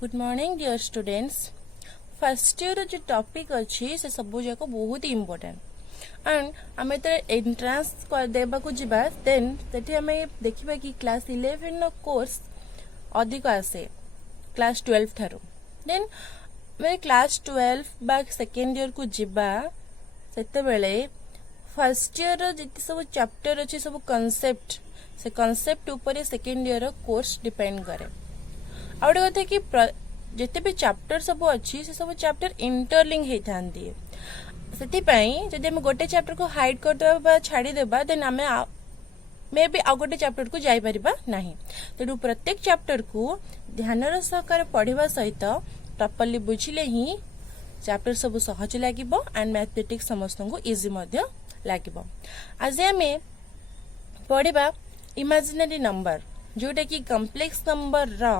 Good morning dear students. First year जो topic अच्छी से सब जाक बहुत इम्पोर्टेंट एंड आम तो एंट्रांस देवा को जीवा देन सेठी आम देखिबा कि क्लास 11 कोर्स अधिक आसे क्लास 12 थारो देन मैं क्लास 12 बा सेकेंड ईयर को जीवा सेते बेले फर्स्ट ईयर जिते सब चैप्टर अच्छी सब कॉन्सेप्ट से कॉन्सेप्ट ऊपर सेकेंड ईयर कोर्स डिपेंड करे। आउ गोटे कथा कि जिते भी चैप्टर सब अच्छी से सब चैप्टर इंटरलिंक होता जब गोटे चैप्टर को हाइड करदे छाड़ीदेबा देन आम मे भी आउ गोटे चैप्टर को जापर ना तेणु प्रत्येक चैप्टर को ध्यान सहकार पढ़ा सहित प्रॉपर्ली बुझिले ही चैप्टर सब सहज लगे एंड मैथमेटिक्स समस्त को इजी लगे। आज आम पढ़ा इमेजिनरी नंबर जोटा कि कॉम्प्लेक्स नंबर रा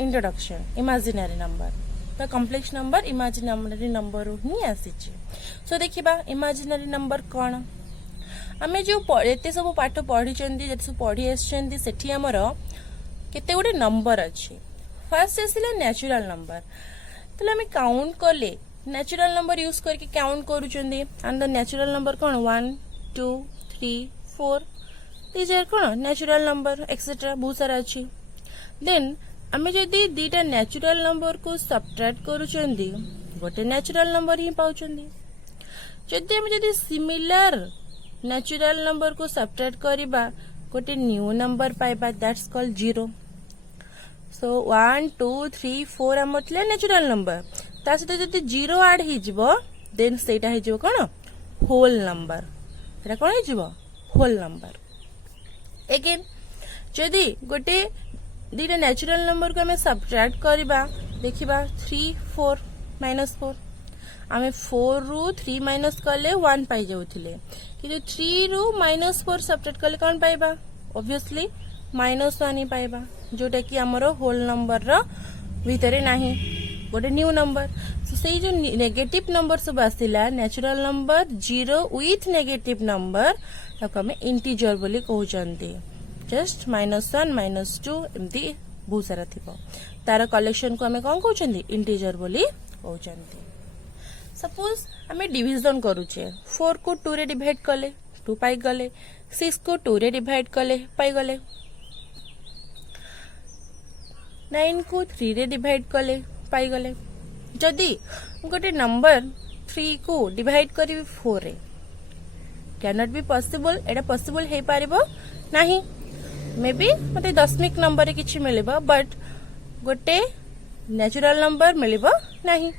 इंट्रोडक्शन इमेजिनरी नंबर तो कॉम्प्लेक्स नंबर इमेजिनरी नंबर ही आसी। सो देखिबा इमेजिनरी नंबर कौन आम जो एते सब पाठ पढ़ी सब पढ़ी आसी आमर केते गुडे नंबर अच्छी। फर्स्ट आसला नेचुरल नंबर तो आम काउंट कले नेचुरल नंबर यूज करके काउंट करूछंदी एंड द नेचुरल नंबर कौन 1 2 3 4 दीज आर कौन नेचुरल नंबर एक्सेट्रा बहुत सारा अच्छी। देन आम जदि दीटा नेचुरल नंबर को सबट्रैक्ट करूछंदी गोटे नेचुरल नंबर ही पाउछंदी। जदि आम जदि सिमिलर नेचुरल नंबर को सबट्रैक्ट करिबा गोटे न्यू नंबर पाइबा दैट्स कॉल्ड जीरो। सो 1 2 3 4 आम थिला नेचुरल नंबर ता सहित जदि जीरो ऐड हो जिवो देन सेटा हो जिवो कोन होल नंबर सेटा कोन हो जिवो होल नंबर। अगेन जदि गोटे दीटा नेचुरल नंबर को आम सबट्रैक्ट करबा देखिबा 3 4 -4 आम 4 रु 3 माइनस कले 1 पाई जाउथिले कि 3 रु -4 सबट्रैक्ट कले कोन पाइबा ऑब्वियसली -1 ही पाइबा जोटा कि हमरो होल नंबर रो भितरे नाही गोटे न्यू नंबर। सो सेई जो नेगेटिव नंबर सब आसिला natural number zero with negative number ताको आम इंटीजर बोली कहउचंती जस्ट -1 -2 एमती बहुत सारा थिबो तार कलेक्शन को आम कौन कहउचंती इंटीजर बोली कहउचंती। सपोज आम डिविजन करूचे 4 को 2 रे डिवाइड कले 2 पाई गले 6 को 2 रे डिवाइड कले पाई गले 9 को 3 रे डिवाइड कले पाई गले। जदि गोटे नंबर 3 को डिवाइड करी 4 रे can not be possible Etah possible हे पारिबो नाही मे बी मते दशमिक नंबर रे किछि मिलिबो बट गोटे नेचुरल नंबर मिलिबो नाही।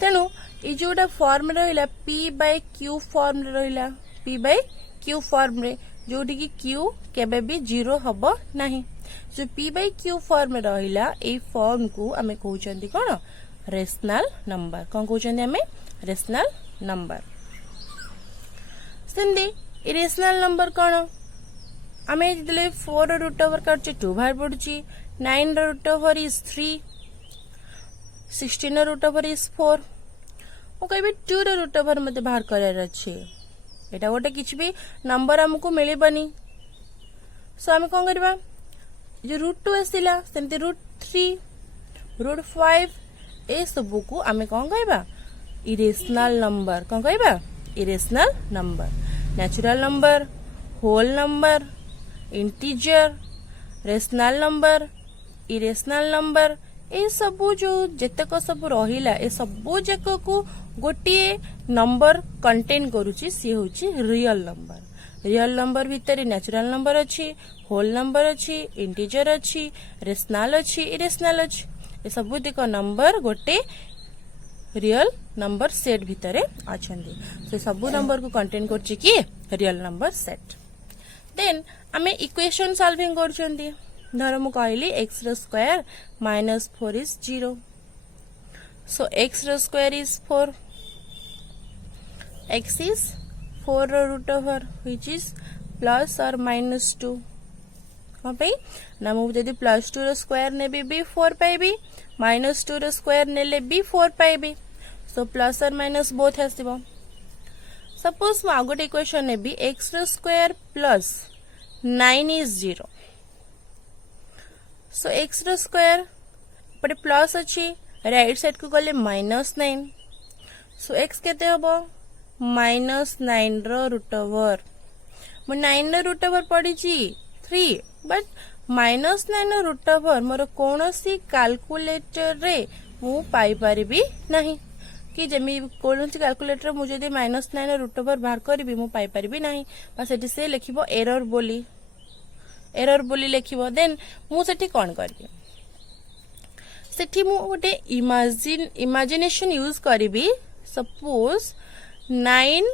तेनु ई जोटा फॉर्म रहिला p/q फॉर्म रहिला p/q फॉर्म रे जोटी कि q केबे भी जीरो हबो नाही। जो p/q फॉर्म रहिला ए फॉर्म को आमे कहउचंती कोन रेशनल नंबर कोन कहउचंती आमे रेशनल नंबर। सेंदी इरेशनल नंबर कोन आमे जदले 4 रो रूट ओवर काटचे 2 बाहर पडुची 9 रो रूट ओवर इज 3 16 रो रूट ओवर इज 4 ओ कहबे 2 रो रूट ओवर मते बाहर करार अछि एटा गोटे किछ भी नंबर हमको मिलिबनी। सो आमे कोन करबा जो √2 आसिला सेमते √3 √5 ए सब को आमे कोन कहबा इरेशनल नंबर कोन कहबा irrational number. Natural number whole number integer rational number irrational number ए सब जो जेतक सब रहिला ए सब जक को गोटे नंबर कंटेन करूची सी होची रियल नंबर। रियल नंबर भितर नेचुरल नंबर अच्छी होल नंबर अच्छी इंटीजर अच्छी रेशनल अच्छी इरेशनल अच्छी ए सब दिक नंबर गोटे रियल नंबर सेट भितर अच्छी से सब नंबर को कंटेन करची कि रियल नंबर सेट। देन आमे इक्वेशन सॉल्विंग करछंती धर मु कहली x रो स्क्वायर -4 इज 0 सो x रो स्क्वायर इज 4 x is 4 रो root over which is plus और -2 कौन पाई ना मु जदि +2 रो स्क्वायर नेबी भी 4 पाइबी -2 रो स्क्वायर नेले भी 4 पाइबी सो प्लस और माइनस बोथ आसीबो। सपोज मु आगोटे इक्वेशन नेबी x रो square plus 9 is 0 so X रो स्क्वायर पटे प्लस अच्छी राइट साइड को गले -9 सो एक्स केते हबो -9 रो रूट ओवर मो 9 रो रूट ओवर पड़ी 3 बट -9 रो रूट ओवर मोर कोनोसी कैलकुलेटर रे मु पाई परिबी नहीं कि जेमी कोनोसी कैलकुलेटर मु जदी -9 रो रूट ओवर बाहर करबी मु पाई परिबी नहीं बस एटी से लिखिबो एरर बोली लिखिबो देन मु सेठी कोन करबी सेठी मु गोटे इमेजिनेशन यूज करबी सपोज 9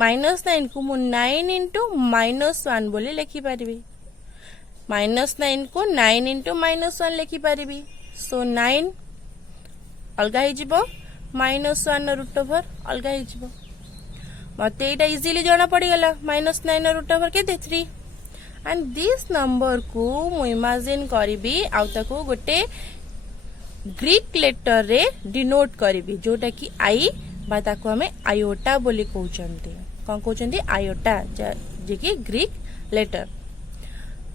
-9 को मु 9 इंटू -1 बोली लिखि पारिबी -9 को 9 इंटू -1 लिखि पारिबी सो 9 अलगा ही जिवो -1 रूट ओवर अलगा ही जिवो मते एटा इजीली जाना पड़ी गला -9 रूट ओवर केते 3 एंड दिस नंबर को मु इमेजिन करबी आ ताको गोटे ग्रीक लेटर रे डिनोट करबी जोटा कि आई बा ताको हमें आयोटा बोली कहउचंती कौन कहउचंती आयोटा जे कि ग्रीक लेटर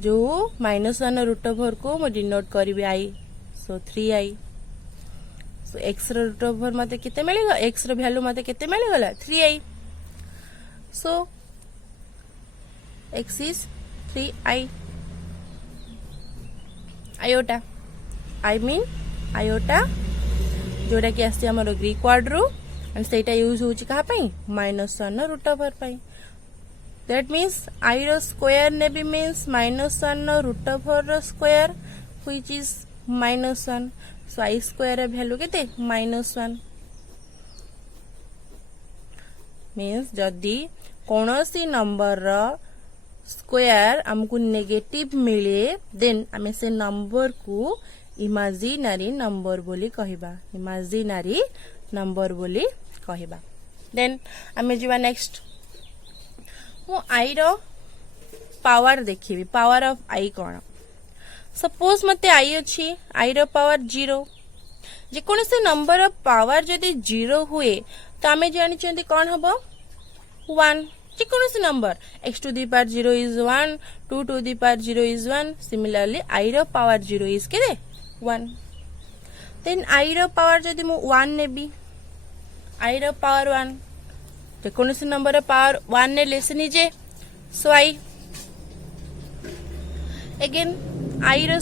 जो -1 रूट ओवर को मु डिनोट करबी आई सो 3i सो x रो रूट ओवर मते केते मिलेगा x रो वैल्यू मते केते मिलेगला 3i so x is 3i iota i mean iota जोटा कि आसी हमर ग्रीक वर्ड रो एंड सेटा यूज होची कहा पई -1 रूट ओवर पई दैट मींस आई रो स्क्वायर ने भी मींस -1 रूट ओवर रो square which is -1 so i square रे वैल्यू केते -1 मींस जदी कोनोसी नंबर रो स्क्वायर हमको नेगेटिव मिले देन हमें से नंबर को इमेजिनरी नंबर बोली कहिबा इमेजिनरी नंबर बोली कहिबा देन हमें जीवा नेक्स्ट मु आई रो पावर देखिबी पावर ऑफ आई कोन सपोज मते आई अछि आई रो पावर 0 जे कोन से नंबर ऑफ पावर जदी 0 हुए तो हमें जानि चंदी कोन हबो 1 जे कोन से number x to the power 0 is 1 2 to the power 0 is 1 similarly i रो पावर 0 इज केते 1 देन आई रो पावर जदी मु 1 नेबी आई रो पावर 1 जे कोन से नंबर रो पावर 1 ने लेसन जे सो आई अगेन आई रो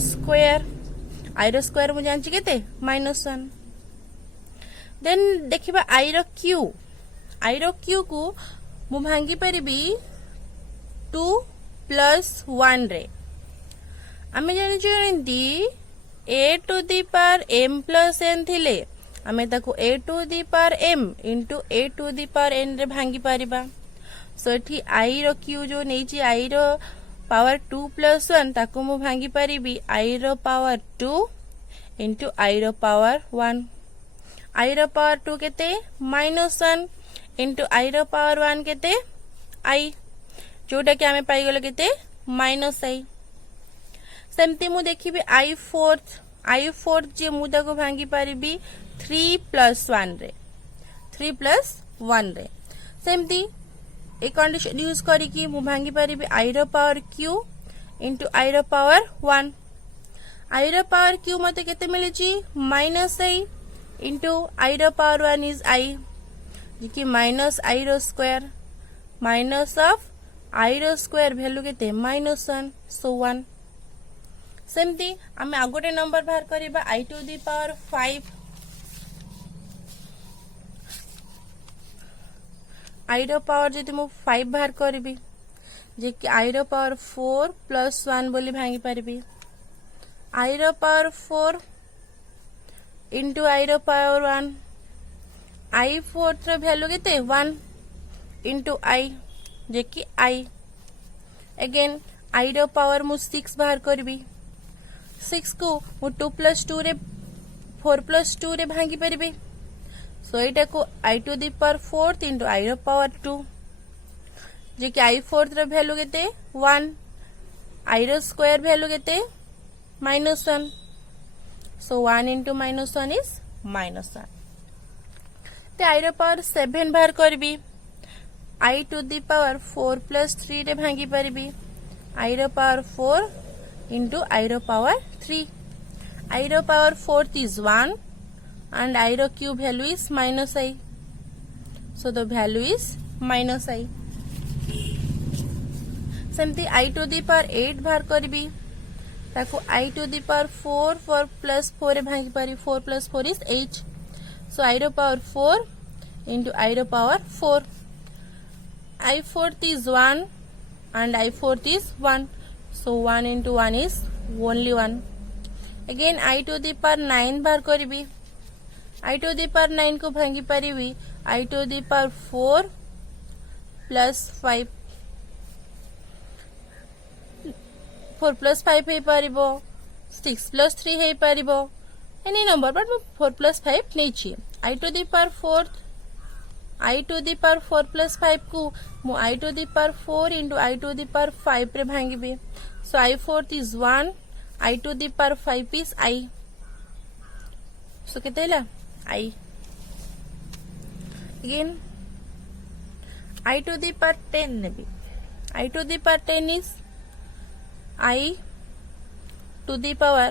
स्क्वायर मु जानछि केते -1 देन देखिबा आई रो क्यू को मु भांगी परिबी 2 + 1 रे आमे जानि जंदी a to the power m plus n थिले आमे ताको a to the power m into a to the power n रे भांगी पारिबा सो एठी i रो q जो नेची i रो पावर 2 + 1 ताको मु भांगी पारिबी i रो पावर 2 इंटू i रो पावर 1 i रो पावर 2 केते -1 इंटू i रो पावर 1 केते i जोटा कि आमे पाई गेलो केते -i सेमती मु देखिबी आई फोर्थ जे मु ताको भांगी पारिबी 3 + 1 रे सेमती ए कंडीशन यूज करी कि मु भांगी पारिबी आई रो पावर q इंटू आई रो पावर 1 आई रो पावर q मते केते मिले छी -i इंटू आई रो पावर 1 इज i जे कि -i रो स्क्वायर माइनस ऑफ i रो स्क्वायर वैल्यू केते -1 सो 1 सेमती आमे आगोटे नंबर बाहर करिबा i to the power 5 i रो पावर जति मु 5 बाहर करबी जे कि i रो पावर 4 + 1 बोली भांगी पारबी i रो पावर 4 इंटू i रो पावर 1 i फोर्थ रो वैल्यू केते 1 इंटू i जे कि i अगेन i रो पावर मु 6 बाहर करबी 6 को मु 2 + 2 रे 4 + 2 रे भांगी परिबे सो एटा को i to the power 4 into i रो पावर 2 जे कि i फोर्थ रो वैल्यू केते 1 i रो स्क्वायर वैल्यू केते -1 सो 1 इंटू -1 इज -1 ते i रो पावर 7 बाहर करबी i टू दी पावर 4 + 3 रे भांगी परिबी i रो पावर 4 इंटू i रो पावर 3 I रो power 4th is 1 and I रो cube value is minus I. So the value is minus I. सेमती I to the power 8 बाहर करबी ताको I to the power 4 plus 4 रे भांगी पारी 4 plus 4 is 8. So I रो power 4 into I रो power 4. I 4th is 1 and I 4th is 1. So 1 into 1 is only 1. Again I to the power 9 बाहर करबी I to the power 9 को भांगी पारिबी I to the power 4 plus 5. 4 plus 5 है पारिबो 6 plus 3 है पारिबो any number but 4 plus 5 नहीं छी I to the power 4 I to the power 4 plus 5 को मु I to the power 4 into I to the power 5 रे भांगी so I 4th is 1 I to the power 5 is I. So कितना है I. Again I to the power 10 navy I to the power 10 is I to the power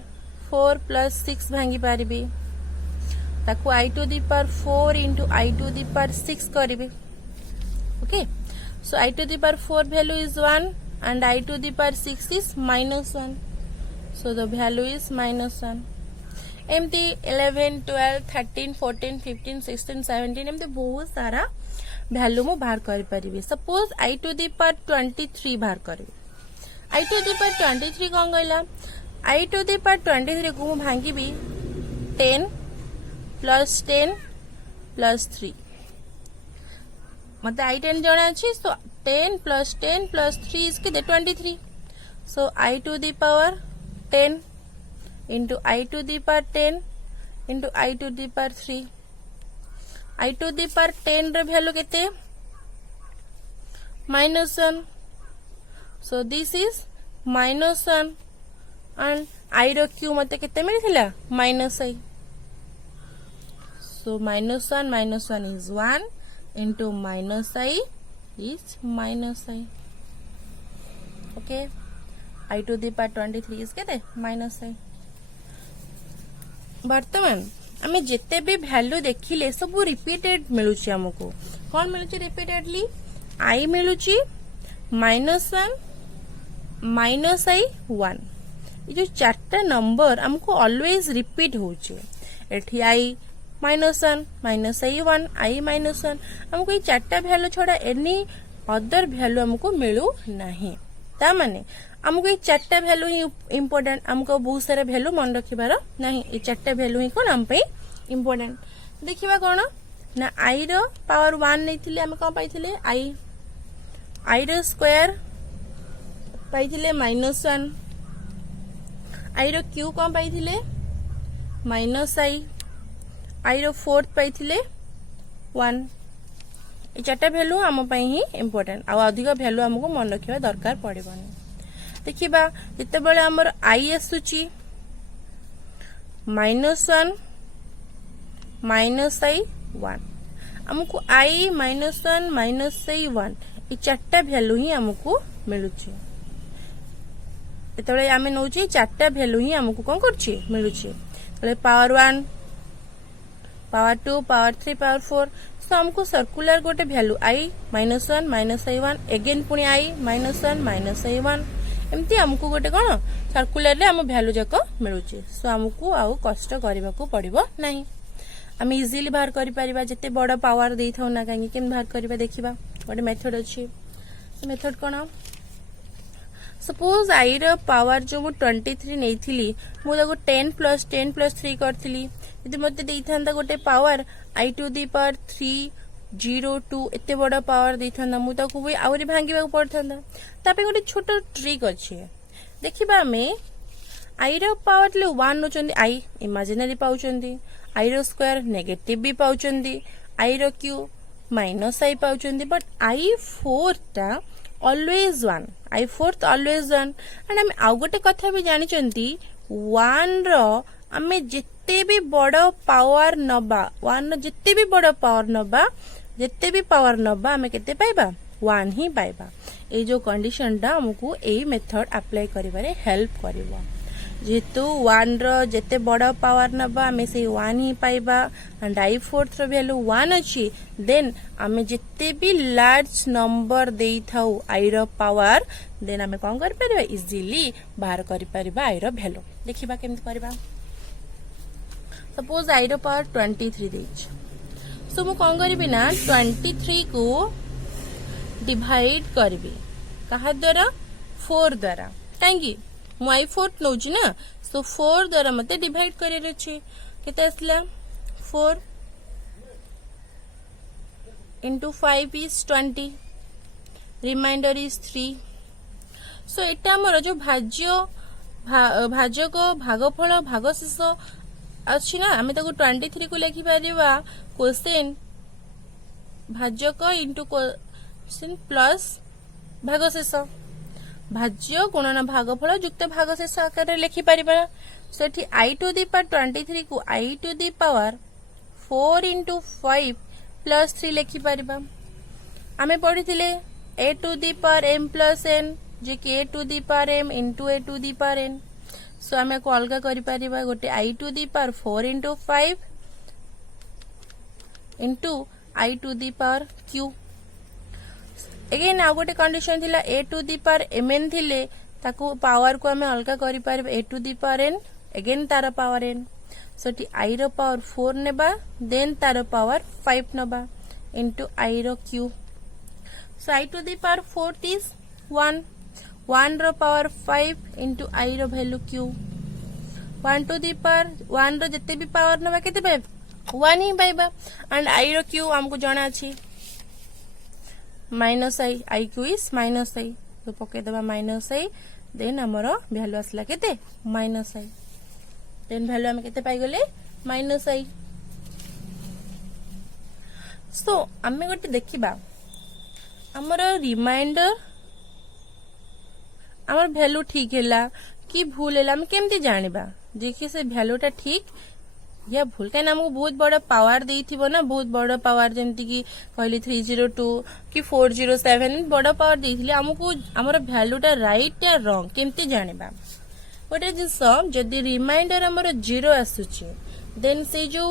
4 plus 6 भांगी पारिबी ताको I to the power 4 into I to the power 6 करिबी. Okay, so I to the power 4 value is 1 and I to the power 6 is minus 1. So the value is minus 1. एमती 11 12 13 14 15 16 17 एमती बहुत सारा value मु बाहर कर परिबे. Suppose I to the power 23 बाहर करबे. I to the power 23 कौन गइला I to the power 23 को मु भांगी भी 10 plus 10 plus 3 मतलब I 10 जाना अच्छी so 10 plus 10 plus 3 is के 23. So I to the power 10 into I to the power 10 into I to the power 3. I to the power 10 रे वैल्यू केते -1. So this is -1 and I रो cube मते केते मिलिथिला -I. So -1 is 1 into -I is -I. Okay, I to the power 23 is केते -I. वर्तमान आमे जेते भी वैल्यू देखिले सब रिपीटेड मिलुची हमको कौन मिलुची रिपीटेडली I मिलुची -1 -I 1 ये जो चारटा नंबर हमको ऑलवेज रिपीट होचे एठी I -1 -I 1 I -1 हमको ये चारटा वैल्यू छोड़ा एनी अदर वैल्यू हमको मिलू नहीं ता माने हमको ये चारटा वैल्यू ही इंपोर्टेंट हमको बहुत सारा वैल्यू मन रखिबार नहीं ये चारटा वैल्यू ही कोन हम पे इंपोर्टेंट देखिबा कोन ना I रो पावर 1 नैथिले हम कोन पाइथिले I रो स्क्वायर पाइथिले -1 I रो क्यू कोन पाइथिले -I I रो 4th पाइथिले 1 ये चारटा वैल्यू हम पई ही इंपोर्टेंट आ अधिक वैल्यू हमको मन रखिबा दरकार पड़िबनी. देखिबा जते बेले हमर I आसुची -1 -I 1 हमको I -1 -I 1 ये चारटा वैल्यू ही हमको मिलुची एतबेले आमे नउची चारटा वैल्यू ही हमको कोन करची मिलुची तले पावर 1 पावर 2 पावर 3 पावर 4 सो हमको सर्कुलर गोटे वैल्यू I -1 -I 1 अगेन पुनी I -1 -I 1 एमती हमको गोटे कोन सर्कुलर रे हम वैल्यू जाको मिलुची सो हमको आउ कष्ट करबा को पड़िबो नहीं हम इजीली बाहर करि परिबा जते बड़ पावर देई थाउ ना कांगी केम बाहर करबा देखिबा गोटे मेथड अछि मेथड कोन सपोज I रो पावर जो मु 23 नैथिली मु ताको 10 plus 10 plus 3 करथिली यदि मते देइथांदा गोटे power I to the power 3 0 2 एते बड़ा पावर देइथांदा मु ताको भी आउरी भांगीबा को पड़थांदा तापे गोटे छोटो ट्रिक अछि देखिबा में I रो पावर ले 1 नचंदी I इमेजिनरी पाउचंदी I रो स्क्वायर नेगेटिव भी पाउचंदी I रो क्यू -I पाउचंदी बट I 4 ता always 1 I 4th always 1 and हम आउ गोटे कथा भी जानि चंती 1 रो हमें जिते भी बड़ पावर नबा 1 रो जिते भी बड़ पावर नबा जिते भी पावर नबा हमें केते पाइबा 1 ही पाइबा ए जो कंडीशन टा हमको ए मेथड अप्लाई करिबारे हेल्प करिवो जेहेतु 1 रो जेते बड़ा पावर नबा आमे से 1 ही पाइबा एंड i4 रो वैल्यू 1 अछि देन आमे जेते भी लार्ज नंबर देई थाउ i रो पावर देन आमे कोन कर परबा इजीली बाहर करि परबा i रो वैल्यू देखिबा केमति करबा सपोज i रो पावर 23 देछ सो मु कोन करबी ना 23 को डिवाइड करबी कहा द्वारा 4 द्वारा काहेकि मु i4 नौच ना सो 4 द्वारा मते डिवाइड करे अछि केते असला 4 into 5 is 20 रिमाइंडर इज 3 सो एटा हमर जो भाजक भागफल भागशेष अछि ना आमे ताको 23 को लिखि परिबा क्वेश्चन भाजक इनटू क्वेश्चन प्लस भागशेष भाज्य गुणन भागफल युक्त भागशेष आकार लिखि परिबा सेठी i टू दी पावर 23 को i to the power 4 into 5 plus 3 लिखि परिबा आमे पढिथिले a to the power m plus n जे कि a to the power m into a to the power n so आमे को अलगा करि परिबा गोटे i to the power 4 into 5 into i to the power q again आ गोटे कंडीशन थिला a to the power mn थिले ताको पावर को आमे अलगा करि परिबा a to the power n again तार पावर n सोटी i रो पावर 4 नेबा देन तार पावर 5 नबा into i रो q so i to the power 4 is 1 रो पावर 5 into i रो value q 1 to the power 1 रो जते भी पावर नबा केते पाइबा 1 ही पाइबा एंड i रो q हमको जाना अछि minus I I cube is minus I तो पके दबा माइनस आई देन हमरो वैल्यू असला केते माइनस आई देन वैल्यू हम केते पाई गले माइनस आई सो आमे गोटे देखिबा हमरो रिमाइंडर हमर वैल्यू ठीक हैला कि भूल हैला हम केमती जानिबा देखि से वैल्यूटा ठीक या भूल कहीं हमको बहुत बड़ा पावर देइथिबो ना बहुत बड़ा पावर जेमति कि कहली 302 कि 407 बड़ा पावर देइथिले हमको हमर वैल्यूटा राइट या रॉन्ग केमती जानिबा गोटे जिंस जदि रिमाइंडर हमर 0 आसुची देन से जो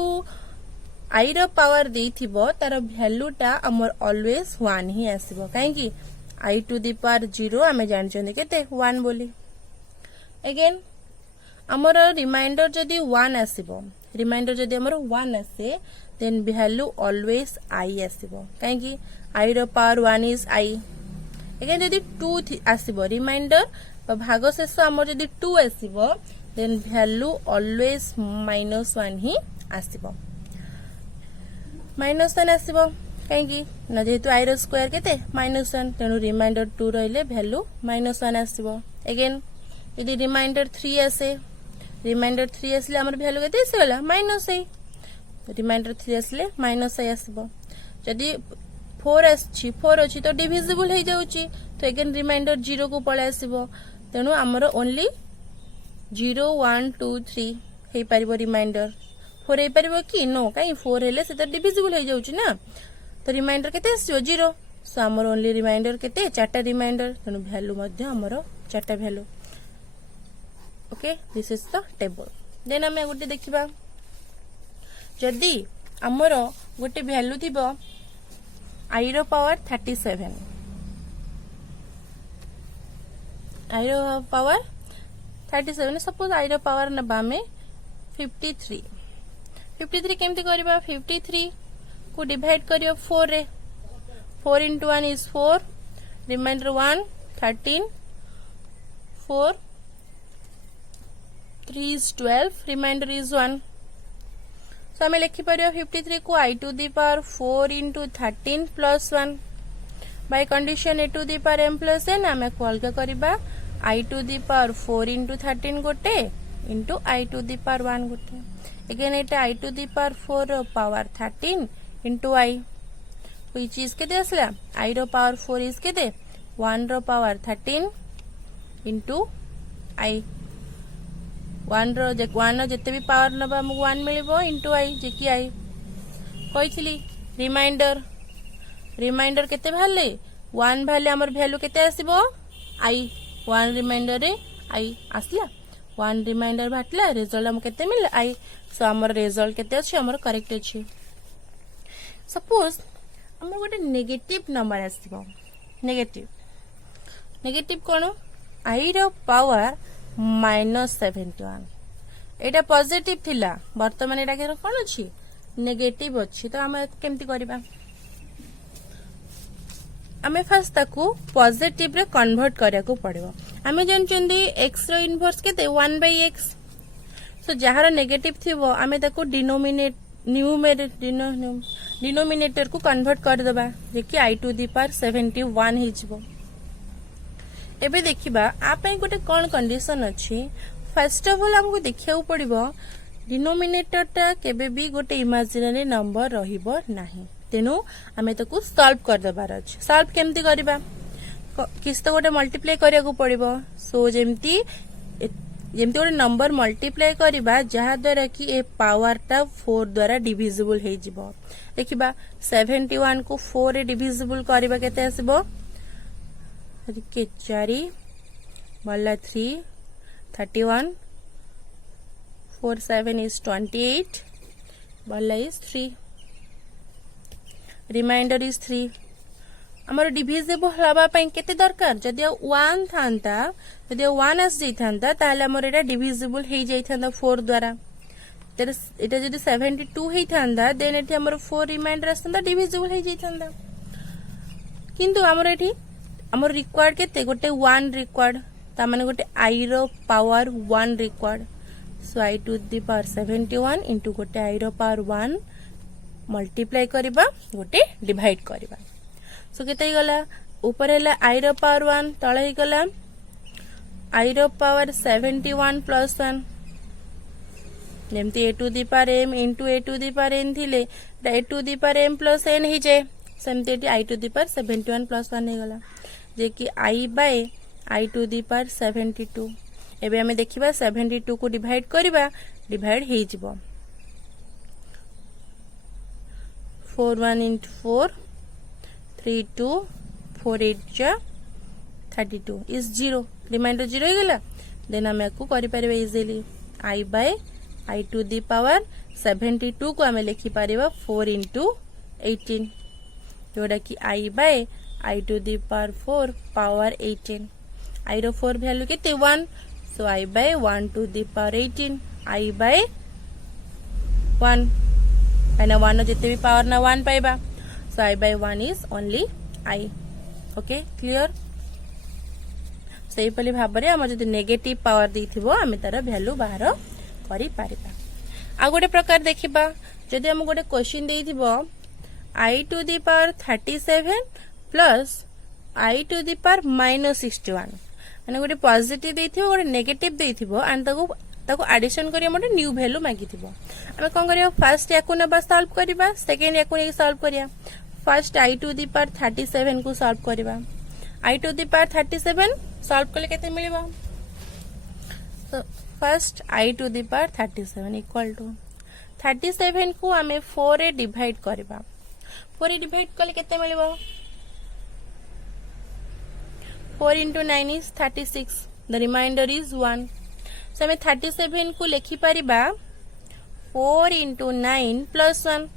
आई रो पावर देइथिबो तार वैल्यूटा हमर ऑलवेज 1 ही आसीबो काहे कि i टू दी पावर 0 आमे जान चंदे केते 1 बोली अगेन हमर रिमाइंडर जदि 1 आसीबो रिमाइंडर जदि हमर 1 आसे देन वैल्यू ऑलवेज i आसीबो काहे कि i रो पावर 1 इज i अगेन जदि 2 आसीबो रिमाइंडर भागशेष हमर जदि 2 आसीबो देन वैल्यू ऑलवेज -1 ही आसीबो -1 आसीबो काहे कि न जेतु i रो स्क्वायर केते -1 तेनु रिमाइंडर 2 रहले वैल्यू -1 आसीबो अगेन यदि रिमाइंडर 3 आसे रिमाइंडर 3 असले हमर वैल्यू केते आसीला -i रिमाइंडर 3 असले -i आसीबो जदि 4 अछि 4 अछि तो डिविजिबल हे जाउची तो अगेन रिमाइंडर 0 को पळे आसीबो तेनु हमर ओनली 0 1 2 3 हे परिबो रिमाइंडर 4 हे परिबो कि नो काई 4 हेले से तो डिविजिबल हे जाउची ना तो रिमाइंडर केते आसीबो 0 सो हमर ओनली रिमाइंडर केते चारटा रिमाइंडर तेनु वैल्यू मध्ये हमर चारटा value okay this is the table then हमें गोटे देखिबा जदी हमर गोटे वैल्यू थिबो i रो पावर 37 i रो पावर 37 सपोज i रो पावर नबा में 53 केमती करबा 53 को डिवाइड करियो 4 रे 4 into 1 is 4 remainder 1 13 4 3 is 12 remainder is 1 so हमें लिखि परियो 53 को i to the power 4 into 13 plus 1 by condition a to the power m plus n हमें कॉल करबा i to the power 4 into 13 गोटे into i to the power 1 गोटे again एटा i to the power 4 रो power 13 into i which is केते असला i रो power 4 is केते 1 रो पावर 13 into i 1 रो जते भी पावर नबा हमको 1 मिलिबो into i जे कि i कहिथिली रिमाइंडर केते भाले 1 भाले हमर वैल्यू केते आसीबो i 1 रिमाइंडर रे i आसला वन रिमाइंडर बाटला रिजल्ट हम केते मिल आई सो हमर रिजल्ट केते अछि हमर करेक्ट अछि सपोज हमर गोटे नेगेटिव नंबर आसीबो नेगेटिव कोन आई रो पावर -71 एटा पॉजिटिव थिला वर्तमान एटा के कोन अछि नेगेटिव अछि तो हम केमति करबा आमे फर्स्ट ताकू पॉजिटिव रे कन्वर्ट करिया को पड़िबो आमे जानचंदी x रो इनवर्स केते 1/x सो जहार नेगेटिव थिबो आमे ताकू डिनोमिनेटर को कन्वर्ट कर देबा जे कि i टू द पावर 71 हिजबो एबे देखिबा आ पई गोटे कोन कंडीशन अछि फर्स्ट ऑफ ऑल हमको देखिया पड़िबो डिनोमिनेटर टा केबे भी गोटे इमेजिनरी नंबर रहिबो नाही तेनु आमे ताकू सॉल्व कर देबार अछि सॉल्व केमति करबा किस तो गोटे मल्टीप्लाई करिया को पड़िबो सो जेमति गोटे नंबर मल्टीप्लाई करबा जहा द्वारा कि ए पावर टा 4 द्वारा डिविजिबल हे जिवो देखिबा 71 को 4 रे डिविजिबल करबा केते आसीबो के 4 बल्ला 3 31 4 7 is 28 बल्ला is 3 रिमाइंडर इज 3 हमर डिविजिबल हवा पई केते दरकार जदि 1 थांता जदि 1 आस जई थांता ताले हमर एटा डिविजिबल हे जई थांता 4 द्वारा एटा जदि 72 हे थांता देन एठी हमर 4 रिमाइंडर आसंता डिविजिबल हे जई थांता किंतु हमर एठी हमर रिक्वायर्ड केते गोटे 1 रिक्वायर्ड ता माने गोटे i रो power 1 required so i to the power 71 into गोटे i रो पावर 1 मल्टीप्लाई करबा गोटे डिवाइड करबा सो केते गला ऊपर हैला i रो पावर 1 तळे ही गला i रो पावर 71 प्लस 1 जेमती a to the power m into a to the power n थिले a to the power m plus n ही जे सेमती एटी i to the power 71 plus 1 हे गला जे कि i by i to the power 72 एबे हमें देखिबा 72 को डिवाइड करबा डिवाइड हे जिवो 4 1 into 4 3 2 4 8 जा 32 is 0 रिमाइंडर 0 हो गला देन हम को करि परबे easily i by i to the power 72 को हमें लिखि परबा 4 into 18 जोडा कि i by i to the power 4 power 18 i रो 4 वैल्यू केते 1 so i by 1 to the power 18 i by 1 एना 1 जिते भी पावर ना 1 पाइबा सो i by 1 is only i okay clear सेही पली भाबरे हम जदि नेगेटिव पावर देथिबो हम तार वैल्यू बाहर करि पारिबा आ गोटे प्रकार देखिबा जदि हम गोटे क्वेश्चन देथिबो i to the power 37 plus i to the power -61 माने गोटे पॉजिटिव देथिबो गोटे नेगेटिव देथिबो एंड ताको एडिशन करिया मोटे न्यू वैल्यू मागिथिबो हमें कोन करिया फर्स्ट याको नबा सॉल्व करिबा सेकंड याको नै सॉल्व करिया first i to the power 37 को सॉल्व करिबा i to the power 37 solve करले केते मिलिबा तो first i to the power 37 equal to 37 को हमें 4 रे डिवाइड करिबा 4 रे डिवाइड करले केते मिलिबा 4 into 9 is 36 the remainder is 1 so हमें 37 को लिखि परिबा 4 into 9 plus 1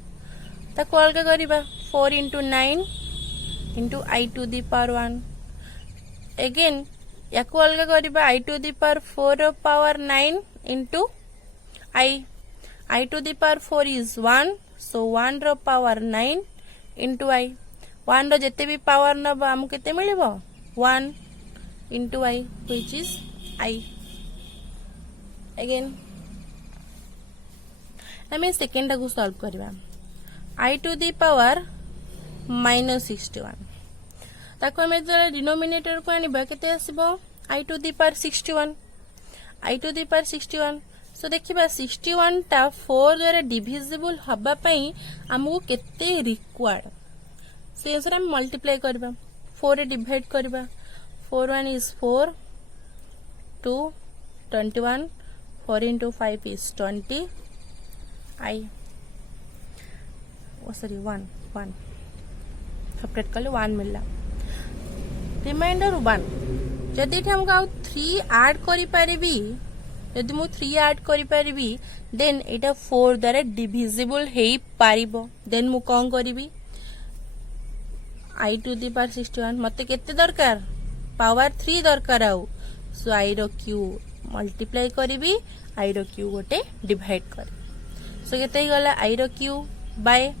ताको अलग करिबा 4 into 9 into i to the power 1 again याको अलग करिबा i to the power 4 power 9 into i to the power 4 is 1 so 1 row power 9 into i 1 रो जते भी पावर नबा हम केते मिलिबो 1 into i which is i again हमें सेकेंड को सॉल्व करबा i to the power -61 ताको हमें जो डिनोमिनेटर को आनिबा केते आसीबो i to the power 61 i to the power 61 सो देखिबा 61 टा 4 द्वारा डिविजिबल हबा पई हमहु केते रिक्वायर्ड से आंसर हम मल्टीप्लाई करबा 4 रे डिवाइड करबा 4 1 is 4 2 21 4 into 5 is 20 i oh sorry 1 separate कले 1 मिलला रिमाइंडर 1 जदि हमका 3 ऐड करि पारिबी जदि मु 3 ऐड करि परिबी देन एटा 4 द्वारा डिविजिबल हेई पारिबो देन मु कोन करिबी I टू दी पावर 61 मते केते दरकार पावर 3 दरकार आउ सो I रो क्यू मल्टीप्लाई करिबी I रो क्यू गोटे डिवाइड करी सो केते गला I रो क्यू बाय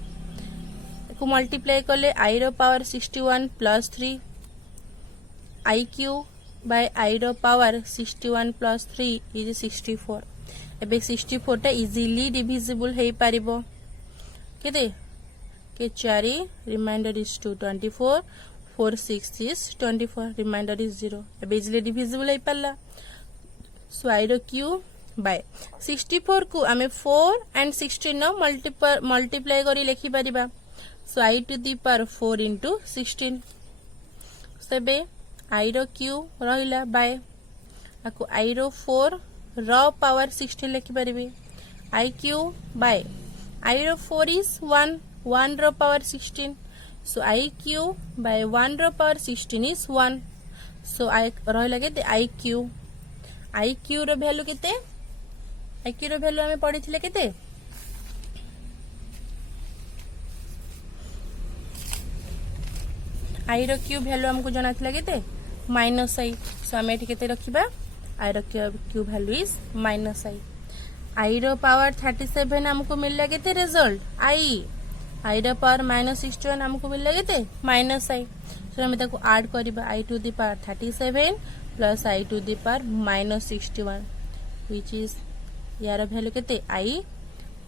को मल्टीप्लाई करले I रो power 61 plus 3 I cube by I रो पावर 61 प्लस 3 इज 64 एबे 64 टा इजीली डिविजिबल हेई पारिबो केते के 4 remainder is 224 4 6 is 24 remainder is 0 एबे इजीली डिविजिबल हेई पाला सो I रो क्यू बाय 64 को आमे 4 एंड 16 न मल्टीप्लाई करी लिखि परिबा so I to the power 4 into 16 सेबे I रो क्यू रहिला बाय आको I रो 4 रो पावर 16 लिखि परिबे I क्यू बाय I रो 4 इज 1 रो पावर 16 सो I क्यू बाय 1 रो पावर 16 इज 1 सो I रहिला केते I क्यू रो वैल्यू केते I क्यू रो वैल्यू हमें पढिथिले केते I रो क्यू वैल्यू हमको जना थिला केते माइनस I सो हमें एठी केते रखिबा I रो cube value is minus I रो पावर 37 हमको मिलला केते रिजल्ट I रो पावर माइनस 61 हमको मिलला केते माइनस I सो हमें ताको ऐड करबा I to the power 37 plus I to the power minus 61 which is यार वैल्यू केते I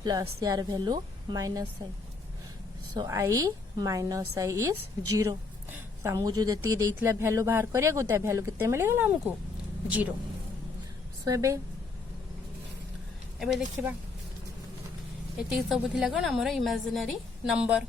प्लस यार value minus I so I minus I is 0 हमको जो देती देइथिला वैल्यू बाहर करिया गोता वैल्यू केते मिले गला हमको 0 सो एबे देखिबा एति सब थिला कोन हमर इमेजिनरी नंबर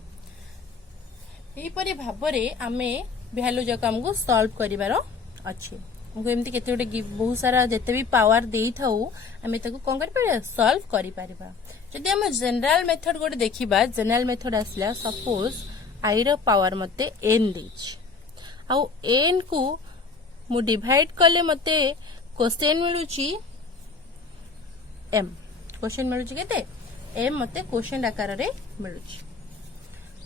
एही परि भाबरे आमे वैल्यू जक हमको सॉल्व करिवार अछि हमको एमती केते गोटे बहुत सारा जेते भी पावर देई थाउ आमे ताको कोन करि परिबा सॉल्व करि परिबा जदि हम जनरल मेथड गोटे देखिबा जनरल मेथड आसला सपोज I रो पावर मते n देछि आ n को मु डिवाइड करले मते क्वेश्चन मिलुची m क्वेश्चन मिलुची केते m मते क्वेश्चन आकार रे मिलुची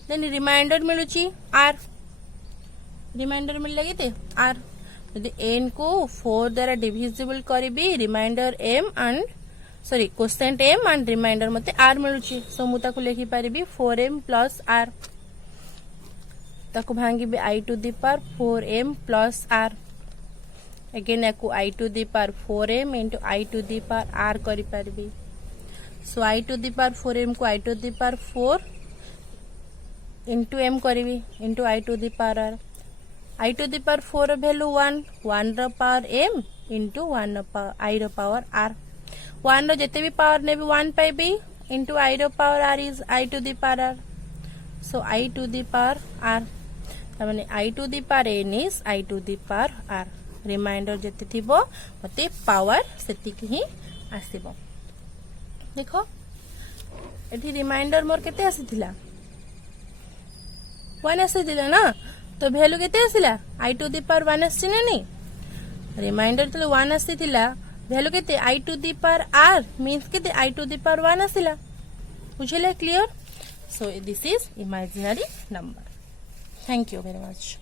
देन रिमाइंडर मिलुची r रिमाइंडर मिलला केते r यदि n को 4 द्वारा डिविजिबल करबी remainder m and sorry question m and remainder मते r मिलुची सो मु ताको लिखि परिबी 4m प्लस r ताको भांगी बे I to the power 4m plus r again एको I to the power 4m into I to the power r करि परबी so I to the power 4m को I to the power 4 into m करबी into I to the power r I to the power 4 value 1 रो power m into 1 रो power I रो power r 1 रो जते भी पावर ने भी 1 पाइबी into I रो power r is I to the power r so I to the power r माने I to the power n is I to the power r remainder जते थिबो मते पावर सेतिक ही आसीबो देखो एठी रिमाइंडर मोर केते आसीथिला 1 आसीथिला ना तो वैल्यू केते आसीला I टू दी पावर 1 आसी नै रिमाइंडर तो 1 आसीथिला वैल्यू केते I to the power r means केते I टू दी पावर 1 आसीला बुझिले clear so this is imaginary number thank you very much